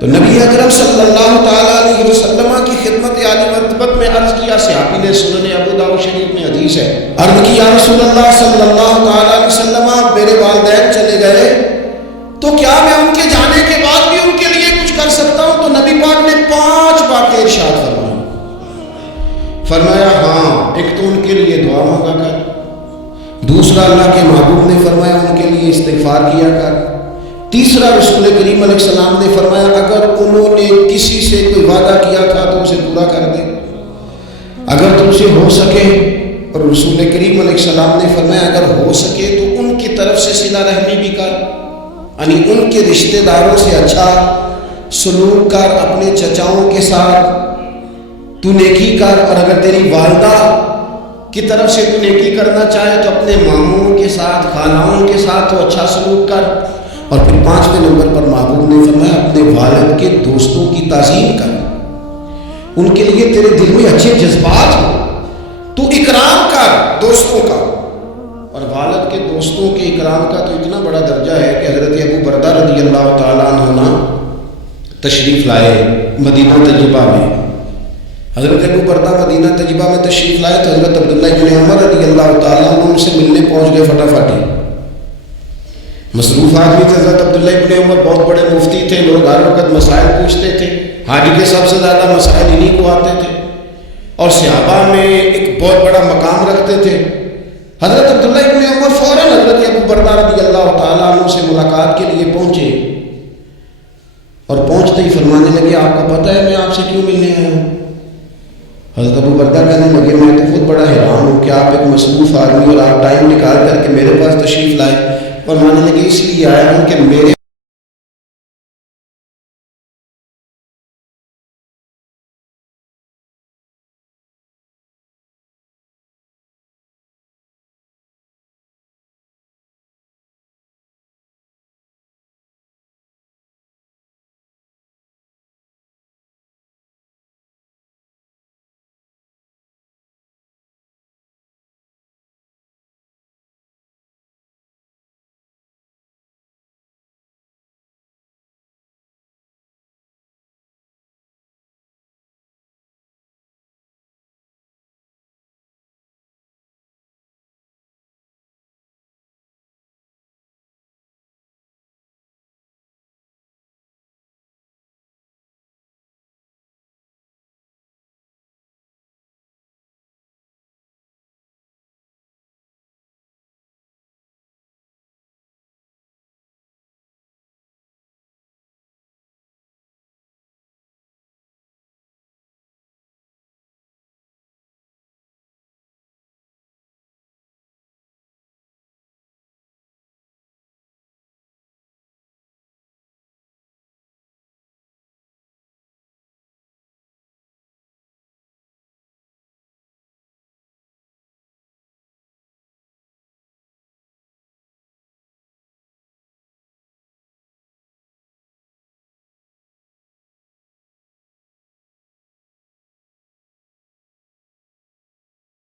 تو نبی اکرم صلی اللہ تعالیٰ علیہ وسلم کی خدمت عالی مرتبت میں عرض کیا، صحابی نے سنن ابو داؤد شریف میں حدیث ہے، عرض کی یا رسول اللہ صلی اللہ تعالیٰ علیہ وسلم میرے والدین چلے گئے تو کیا میں ان کے جانے کے بعد بھی ان کے لیے کچھ کر سکتا ہوں؟ تو نبی پاک نے 5 باتیں ارشاد فرمایا ہاں، ایک تو ان کے لیے دعا مانگا کر، دوسرا اللہ کے محبوب نے فرمایا ان کے لیے استغفار کیا کر، تیسرا رسول کریم علیہ السلام نے فرمایا اگر انہوں نے کسی سے کوئی وعدہ کیا تھا تو اسے پورا کر دے، اگر تم سے ہو سکے، اور رسول کریم علیہ السلام نے فرمایا اگر ہو سکے تو ان کی طرف سے صلہ رحمی بھی کر، یعنی ان کے رشتہ داروں سے اچھا سلوک کر، اپنے چچاؤں کے ساتھ تو نیکی کر، اور اگر تیری والدہ کی طرف سے تو نیکی کرنا چاہے تو اپنے ماموں کے ساتھ، خالاؤں کے ساتھ تو اچھا سلوک کر، اور پھر 5ویں نمبر پر محبوب نے فرمایا اپنے والد کے دوستوں کی تعظیم کر، ان کے لیے تیرے دل میں اچھے جذبات ہوں، تو اکرام کر دوستوں کا، اور والد کے دوستوں کے اکرام کا تو اتنا بڑا درجہ ہے کہ حضرت ابو بردہ رضی اللہ تعالیٰ عنہ تشریف لائے مدینہ طیبہ میں، حضرت ابو بردہ مدینہ طیبہ میں تشریف لائے تو حضرت عبداللہ ابن عمر رضی اللہ تعالیٰ عنہ ان سے ملنے پہنچ گئے فٹافٹ، مصروف آدمی تھے حضرت عبداللہ ابن عمر، بہت بڑے مفتی تھے، لوگ ہر وقت مسائل پوچھتے تھے، حاجی کے سب سے زیادہ مسائل انہی کو آتے تھے، اور صحابہ میں ایک بہت بڑا مقام رکھتے تھے۔ حضرت عبداللہ ابن عمر فوراً حضرت ابو بردہ رضی اللہ تعالیٰ عنہ سے ملاقات کے لیے پہنچے، اور پہنچتے ہی فرمانے لگے آپ کو پتہ ہے میں آپ سے کیوں ملنے آیا ہوں؟ حضرت ابو بردہ کہنے لگے میں تو خود بڑا حیران ہوں کہ آپ ایک مصروف آدمی اور آپ ٹائم نکال کر کے میرے پاس تشریف لائے، فرمانے لگے اس لیے آیا ہوں کہ میرے